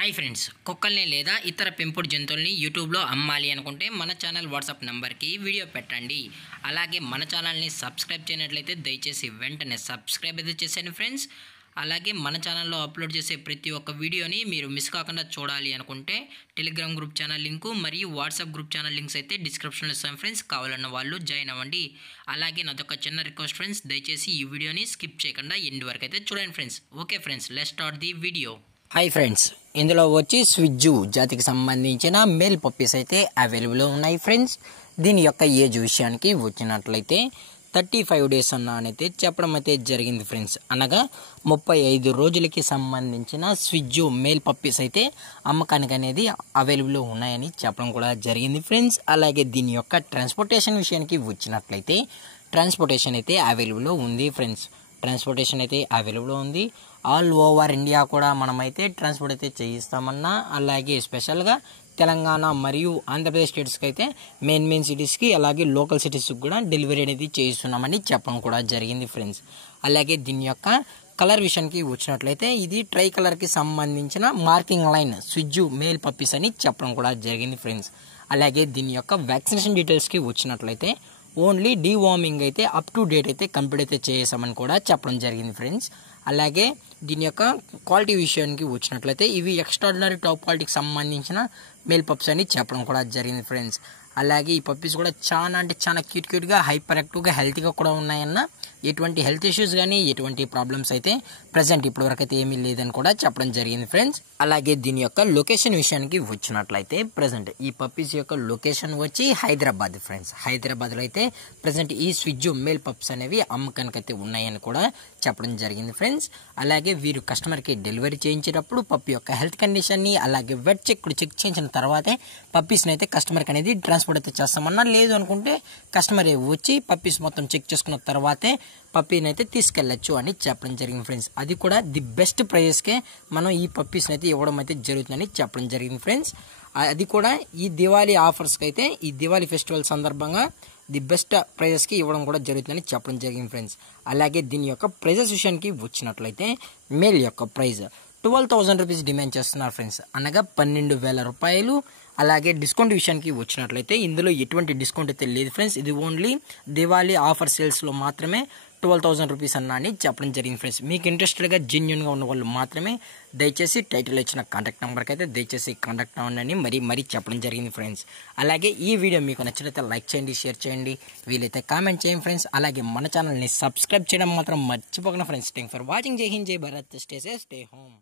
Hi friends, కుక్కల్ని లేదా ఇతర పెంపుడు జంతువుల్ని యూట్యూబ్లో అమ్మాలి అనుకుంటే మన ఛానల్ వాట్సాప్ నెంబర్కి వీడియో పెట్టండి. అలాగే మన ఛానల్ని సబ్స్క్రైబ్ చేయనట్లయితే దయచేసి వెంటనే సబ్స్క్రైబ్ అయితే చేసేయండి ఫ్రెండ్స్. అలాగే మన ఛానల్లో అప్లోడ్ చేసే ప్రతి ఒక్క వీడియోని మీరు మిస్ కాకుండా చూడాలి అనుకుంటే టెలిగ్రామ్ గ్రూప్ ఛానల్ లింకు మరియు వాట్సాప్ గ్రూప్ ఛానల్ లింక్స్ అయితే డిస్క్రిప్షన్లో ఇస్తాం ఫ్రెండ్స్. కావాలన్న వాళ్ళు జాయిన్ అవ్వండి. అలాగే నాదొక చిన్న రిక్వెస్ట్ ఫ్రెండ్స్, దయచేసి ఈ వీడియోని స్కిప్ చేయకుండా ఎండ్ వరకు అయితే చూడండి friends. Okay friends, let's start the video. Hi friends, ఇందులో వచ్చి స్విజ్జు జాతికి సంబంధించిన మేల్ పప్పీస్ అయితే అవైలబుల్ ఉన్నాయి ఫ్రెండ్స్. దీని యొక్క ఏజ్ విషయానికి వచ్చినట్లయితే 35 డేస్ అన్నైతే చెప్పడం అయితే జరిగింది ఫ్రెండ్స్. అనగా 35 రోజులకి సంబంధించిన స్విజ్జు మేల్ పప్పీస్ అయితే అమ్మకానికి అనేది అవైలబుల్ ఉన్నాయని చెప్పడం కూడా జరిగింది ఫ్రెండ్స్. అలాగే దీని యొక్క ట్రాన్స్పోర్టేషన్ విషయానికి వచ్చినట్లయితే ట్రాన్స్పోర్టేషన్ అయితే అవైలబుల్ ఉంది ఫ్రెండ్స్. ట్రాన్స్పోర్టేషన్ అయితే అవైలబుల్ ఉంది. ఆల్ ఓవర్ ఇండియా కూడా మనమైతే ట్రాన్స్పోర్ట్ అయితే చేయిస్తామన్నా, అలాగే స్పెషల్గా తెలంగాణ మరియు ఆంధ్రప్రదేశ్ స్టేట్స్కి అయితే మెయిన్ సిటీస్కి అలాగే లోకల్ సిటీస్కి కూడా డెలివరీ అనేది చేయిస్తున్నామని చెప్పడం కూడా జరిగింది ఫ్రెండ్స్. అలాగే దీని యొక్క కలర్ విషయానికి వచ్చినట్లయితే ఇది ట్రై కలర్కి సంబంధించిన మార్కింగ్ లైన్ స్విజ్జు మేల్ పప్పీస్ అని చెప్పడం కూడా జరిగింది ఫ్రెండ్స్. అలాగే దీని యొక్క వ్యాక్సినేషన్ డీటెయిల్స్కి వచ్చినట్లయితే ఓన్లీ డీవార్మింగ్ అయితే అప్ టు డేట్ అయితే కంప్లీట్ అయితే చేసామని కూడా చెప్పడం జరిగింది ఫ్రెండ్స్. అలాగే దీని యొక్క క్వాలిటీ విషయానికి వచ్చినట్లయితే ఇవి ఎక్స్ట్రాడినరీ టాప్ క్వాలిటీకి సంబంధించిన మేల్ పప్స్ అని చెప్పడం కూడా జరిగింది ఫ్రెండ్స్. అలాగే ఈ పప్పీస్ కూడా చాలా క్యూట్గా హైపర్ యాక్టివ్గా హెల్తీగా కూడా ఉన్నాయన్న. ఎటువంటి హెల్త్ ఇష్యూస్ కానీ ఎటువంటి ప్రాబ్లమ్స్ అయితే ప్రజెంట్ ఇప్పటివరకు అయితే ఏమీ లేదని కూడా చెప్పడం జరిగింది ఫ్రెండ్స్. అలాగే దీని యొక్క లొకేషన్ విషయానికి వచ్చినట్లయితే ప్రజెంట్ ఈ పప్పీస్ యొక్క లొకేషన్ వచ్చి హైదరాబాద్ ఫ్రెండ్స్. హైదరాబాద్లో అయితే ప్రజెంట్ ఈ స్విజ్జు మేల్ పప్స్ అనేవి అమ్మకానికి అయితే ఉన్నాయని కూడా చెప్పడం జరిగింది ఫ్రెండ్స్. అలాగే వీరు కస్టమర్కి డెలివరీ చేయించేటప్పుడు పప్పి యొక్క హెల్త్ కండిషన్ని అలాగే వెట్ చెక్ చేయించిన తర్వాతే పప్పీస్ని అయితే కస్టమర్కి అనేది ట్రాన్స్పోర్ట్ అయితే చేస్తామన్నా. లేదు అనుకుంటే కస్టమర్ వచ్చి పప్పీస్ మొత్తం చెక్ చేసుకున్న తర్వాతే పప్పీని అయితే తీసుకెళ్ళచ్చు అని చెప్పడం జరిగింది ఫ్రెండ్స్. అది కూడా ది బెస్ట్ ప్రైజెస్కే మనం ఈ పప్పీస్ని అయితే ఇవ్వడం అయితే జరుగుతుందని చెప్పడం జరిగింది ఫ్రెండ్స్. అది కూడా ఈ దివాళీ ఆఫర్స్కి అయితే ఈ దివాళీ ఫెస్టివల్ సందర్భంగా ది బెస్ట్ ప్రైజెస్కి ఇవ్వడం కూడా జరుగుతుందని చెప్పడం జరిగింది ఫ్రెండ్స్. అలాగే దీని యొక్క ప్రైజెస్ విషయానికి వచ్చినట్లయితే మేల్ యొక్క ప్రైజ్ 12,000 రూపీస్ డిమాండ్ చేస్తున్నారు ఫ్రెండ్స్. అనగా 12,000 రూపాయలు. అలాగే డిస్కౌంట్ విషయానికి వచ్చినట్లయితే ఇందులో ఎటువంటి డిస్కౌంట్ అయితే లేదు ఫ్రెండ్స్. ఇది ఓన్లీ దివాళీ ఆఫర్ సేల్స్లో మాత్రమే 12,000 రూపీస్ అని చెప్పడం జరిగింది ఫ్రెండ్స్. మీకు ఇంట్రెస్టెడ్గా జెన్యున్గా ఉన్న వాళ్ళు మాత్రమే దయచేసి టైటిల్ ఇచ్చిన కాంటాక్ట్ నెంబర్కి అయితే దయచేసి కాంటాక్ట్ అవ్వండి మరీ చెప్పడం జరిగింది ఫ్రెండ్స్. అలాగే ఈ వీడియో మీకు నచ్చినట్లయితే లైక్ చేయండి, షేర్ చేయండి, వీలైతే కామెంట్ చేయండి ఫ్రెండ్స్. అలాగే మన ఛానల్ని సబ్స్క్రైబ్ చేయడం మాత్రం మర్చిపోకండి ఫ్రెండ్స్. Thank for watching. జై హింద్, జై Bharat, stay safe, stay home.